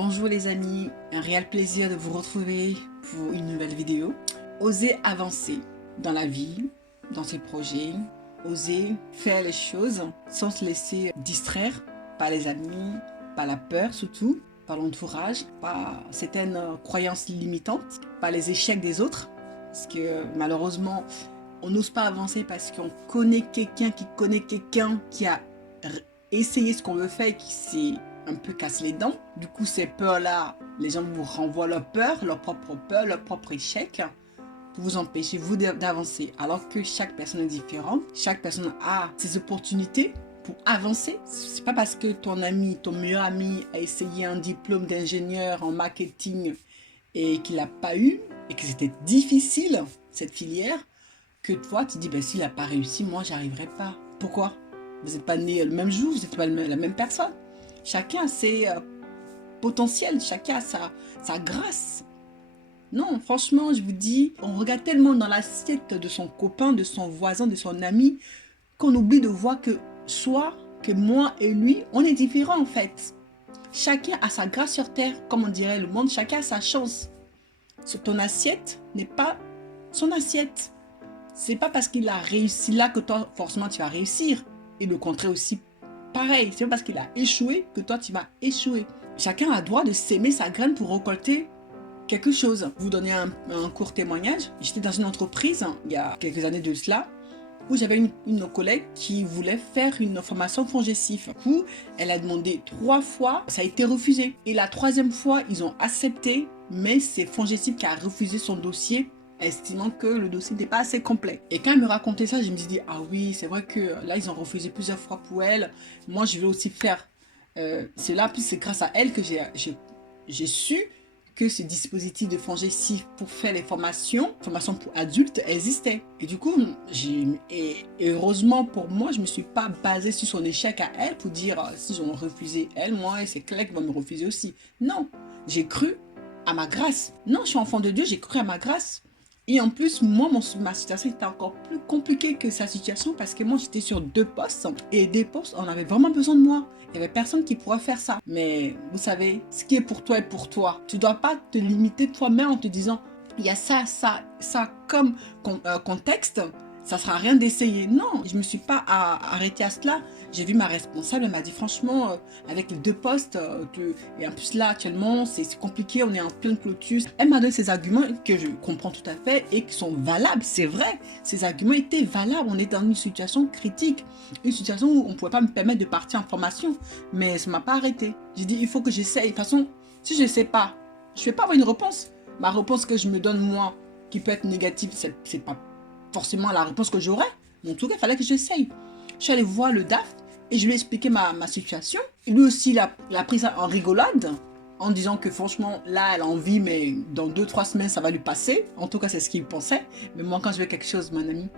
Bonjour les amis, un réel plaisir de vous retrouver pour une nouvelle vidéo. Osez avancer dans la vie, dans ses projets, osez faire les choses sans se laisser distraire par les amis, par la peur surtout, par l'entourage, par certaines croyances limitantes, par les échecs des autres. Parce que malheureusement, on n'ose pas avancer parce qu'on connaît quelqu'un qui a essayé ce qu'on veut faire et qui s'est un peu casse les dents. Du coup, ces peurs-là, les gens vous renvoient leur peur, leur propre échec pour vous empêcher, vous, d'avancer. Alors que chaque personne est différente, chaque personne a ses opportunités pour avancer. C'est pas parce que ton ami, ton meilleur ami a essayé un diplôme d'ingénieur en marketing et qu'il n'a pas eu, et que c'était difficile, cette filière, que toi, tu dis, ben, s'il n'a pas réussi, moi, j'arriverai pas. Pourquoi? Vous n'êtes pas nés le même jour, vous n'êtes pas la même personne. Chacun a ses potentiels, chacun a sa grâce. Non, franchement, je vous dis, on regarde tellement dans l'assiette de son copain, de son voisin, de son ami, qu'on oublie de voir que moi et lui, on est différents en fait. Chacun a sa grâce sur terre, comme on dirait le monde, chacun a sa chance. Ton assiette n'est pas son assiette. C'est pas parce qu'il a réussi là que toi, forcément, tu vas réussir. Et le contraire aussi, pareil. C'est pas parce qu'il a échoué que toi, tu vas échouer. Chacun a le droit de s'aimer sa graine pour récolter quelque chose. Vous donner un court témoignage. J'étais dans une entreprise, il y a quelques années de cela, où j'avais une de nos collègues qui voulait faire une formation FONGECIF. Du coup, elle a demandé 3 fois, ça a été refusé. Et la 3e fois, ils ont accepté, mais c'est FONGECIF qui a refusé son dossier, estimant que le dossier n'était pas assez complet. Et quand elle me racontait ça, je me suis dit, ah oui, c'est vrai que là, ils ont refusé plusieurs fois pour elle. Moi, je vais aussi faire cela. Puis c'est grâce à elle que j'ai su que ce dispositif de FONGECIF pour faire les formations pour adultes existait. Et du coup, et heureusement pour moi, je ne me suis pas basée sur son échec à elle pour dire, si ils ont refusé elle, moi, c'est clair qu'ils vont me refuser aussi. Non, j'ai cru à ma grâce. Non, je suis enfant de Dieu, j'ai cru à ma grâce. Et en plus, moi, ma situation était encore plus compliquée que sa situation parce que moi, j'étais sur 2 postes. Et des postes, on avait vraiment besoin de moi. Il n'y avait personne qui pourrait faire ça. Mais vous savez, ce qui est pour toi est pour toi. Tu ne dois pas te limiter toi-même en te disant, il y a ça comme contexte. Ça ne sera rien d'essayer. Non, je ne me suis pas arrêtée à cela. J'ai vu ma responsable, elle m'a dit franchement, avec les 2 postes, et en plus là actuellement, c'est compliqué, on est en pleine clôture. Elle m'a donné ces arguments que je comprends tout à fait et qui sont valables, c'est vrai. Ces arguments étaient valables, on est dans une situation critique, une situation où on ne pouvait pas me permettre de partir en formation, mais ça ne m'a pas arrêté. J'ai dit, il faut que j'essaye. De toute façon, si je ne sais pas, je ne vais pas avoir une réponse. Ma réponse que je me donne moi, qui peut être négative, c'est pas forcément la réponse que j'aurais, mais en tout cas, il fallait que j'essaye. Je suis allée voir le DAF et je lui ai expliqué ma situation. Et lui aussi, il a pris ça en rigolade, en disant que franchement, là, elle a envie, mais dans 2-3 semaines, ça va lui passer. En tout cas, c'est ce qu'il pensait. Mais moi, quand je veux quelque chose, mon ami,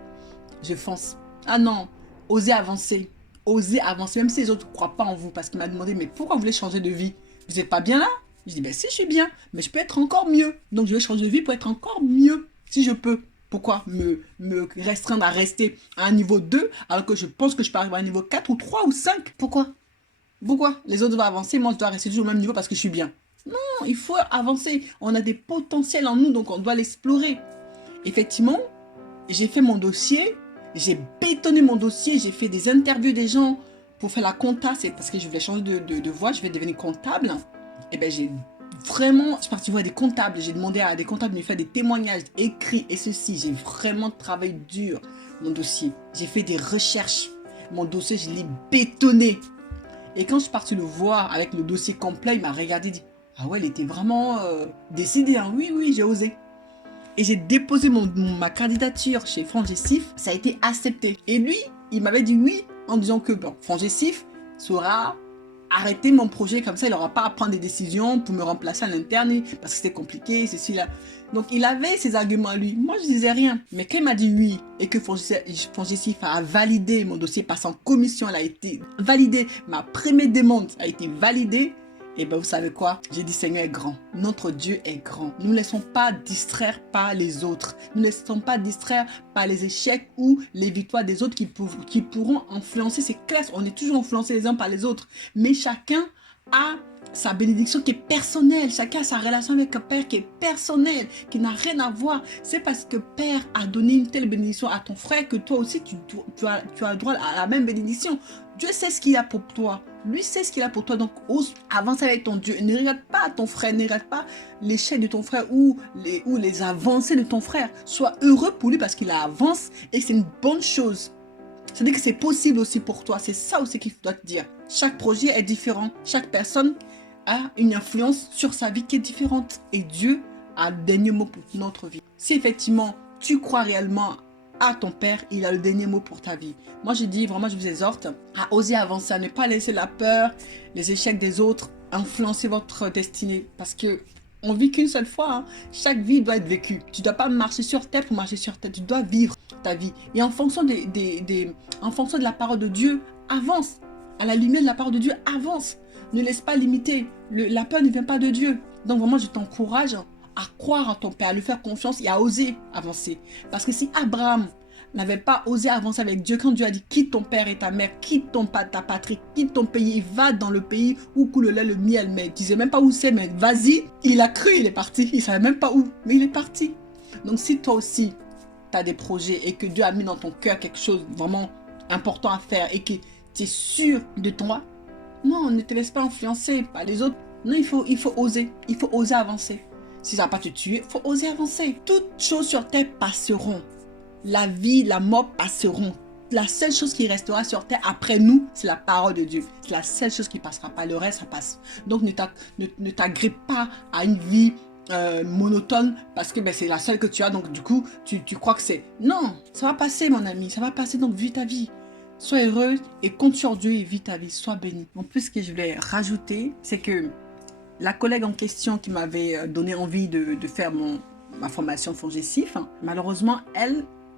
je fonce. Ah non, osez avancer. Osez avancer, même si les autres ne croient pas en vous. Parce qu'il m'a demandé, mais pourquoi vous voulez changer de vie? Vous n'êtes pas bien là? Je dis, ben si, je suis bien, mais je peux être encore mieux. Donc, je vais changer de vie pour être encore mieux, si je peux. Pourquoi me restreindre à rester à un niveau 2 alors que je pense que je peux arriver à un niveau 4 ou 3 ou 5? Pourquoi? Les autres vont avancer, moi je dois rester toujours au même niveau parce que je suis bien. Non, il faut avancer. On a des potentiels en nous, donc on doit l'explorer. Effectivement, j'ai fait mon dossier, j'ai bétonné mon dossier, j'ai fait des interviews des gens pour faire la compta. C'est parce que je voulais changer de voie, je vais devenir comptable. Et bien j'ai vraiment, je suis partie voir des comptables, j'ai demandé à des comptables de me faire des témoignages écrits et ceci. J'ai vraiment travaillé dur mon dossier. J'ai fait des recherches. Mon dossier, je l'ai bétonné. Et quand je suis partie le voir avec le dossier complet, il m'a regardé et dit, ah ouais, elle était vraiment décidée. Hein. Oui, oui, j'ai osé. Et j'ai déposé ma candidature chez FONGECIF. Ça a été accepté. Et lui, il m'avait dit oui en disant que bon, FONGECIF sera arrêter mon projet comme ça, il n'aura pas à prendre des décisions pour me remplacer à l'interne parce que c'était compliqué, ceci, là. Donc, il avait ses arguments à lui. Moi, je ne disais rien. Mais quand il m'a dit oui et que FONGECIF a validé mon dossier, passe en commission, elle a été validée, ma première demande a été validée, et bien, vous savez quoi? J'ai dit, Seigneur est grand. Notre Dieu est grand. Nous ne laissons pas distraire par les autres. Nous ne laissons pas distraire par les échecs ou les victoires des autres qui pourront influencer. C'est clair, on est toujours influencés les uns par les autres. Mais chacun a sa bénédiction qui est personnelle. Chacun a sa relation avec un Père qui est personnelle, qui n'a rien à voir. C'est parce que Père a donné une telle bénédiction à ton frère que toi aussi, tu as droit à la même bénédiction. Dieu sait ce qu'il a pour toi. Lui sait ce qu'il a pour toi. Donc, ose avancer avec ton Dieu. Ne regarde pas ton frère, ne regarde pas l'échec de ton frère ou les avancées de ton frère. Sois heureux pour lui parce qu'il avance et c'est une bonne chose. C'est-à-dire que c'est possible aussi pour toi. C'est ça aussi qu'il doit te dire. Chaque projet est différent. Chaque personne a une influence sur sa vie qui est différente. Et Dieu a le dernier mot pour notre vie. Si effectivement, tu crois réellement à ton Père, il a le dernier mot pour ta vie. Moi, je dis vraiment, je vous exhorte à oser avancer, à ne pas laisser la peur, les échecs des autres influencer votre destinée. Parce que on vit qu'une seule fois. Hein. Chaque vie doit être vécue. Tu ne dois pas marcher sur terre pour marcher sur terre. Tu dois vivre ta vie. Et en fonction en fonction de la parole de Dieu, avance. À la lumière de la parole de Dieu, avance. Ne laisse pas limiter. La peur ne vient pas de Dieu. Donc vraiment, je t'encourage à croire en ton Père, à lui faire confiance et à oser avancer. Parce que si Abraham n'avait pas osé avancer avec Dieu, quand Dieu a dit quitte ton père et ta mère, quitte ta patrie, quitte ton pays, va dans le pays où coule le lait, le miel, mais il ne disait même pas où c'est, mais vas-y, il a cru, il est parti, il ne savait même pas où, mais il est parti. Donc si toi aussi, tu as des projets et que Dieu a mis dans ton cœur quelque chose vraiment important à faire et que tu es sûr de toi, non, ne te laisse pas influencer par les autres. Non, il faut oser avancer. Si ça ne va pas te tuer, il faut oser avancer. Toutes choses sur terre passeront. La vie, la mort passeront. La seule chose qui restera sur terre après nous, c'est la parole de Dieu. C'est la seule chose qui ne passera pas. Le reste, ça passe. Donc, ne t'agrippe pas à une vie monotone parce que c'est la seule que tu as. Donc, du coup, tu crois que c'est... Non, ça va passer, mon ami. Ça va passer, donc vis ta vie. Sois heureux et compte sur Dieu et vis ta vie. Sois béni. En plus, ce que je voulais rajouter, c'est que la collègue en question qui m'avait donné envie de faire ma formation FONGECIF, malheureusement,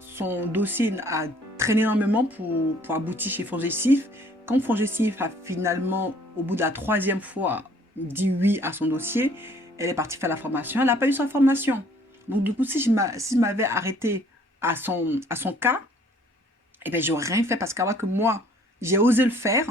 son dossier a traîné énormément pour aboutir chez FONGECIF. Quand FONGECIF a finalement, au bout de la 3e fois, dit oui à son dossier, elle est partie faire la formation. Elle n'a pas eu sa formation. Donc du coup, si je m'avais arrêté à son cas, eh bien, j'aurais rien fait parce qu'avant que moi, j'ai osé le faire.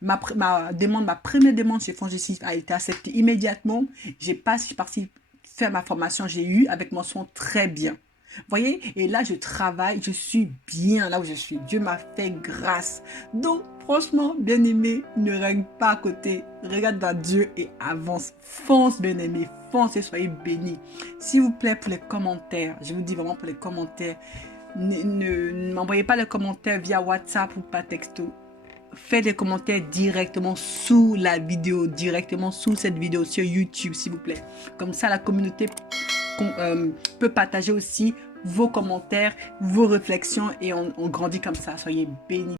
Ma première demande chez FONGECIF a été acceptée immédiatement. Je suis partie faire ma formation, j'ai eu avec mention très bien. Vous voyez, et là je travaille, je suis bien là où je suis. Dieu m'a fait grâce. Donc franchement, bien aimé, ne règne pas à côté. Regarde vers Dieu et avance. Fonce, bien aimé, fonce et soyez bénis. S'il vous plaît, pour les commentaires, je vous dis vraiment pour les commentaires, ne m'envoyez pas les commentaires via WhatsApp ou par texto. Faites des commentaires directement sous la vidéo, directement sous cette vidéo sur YouTube, s'il vous plaît. Comme ça, la communauté peut partager aussi vos commentaires, vos réflexions et on grandit comme ça. Soyez bénis.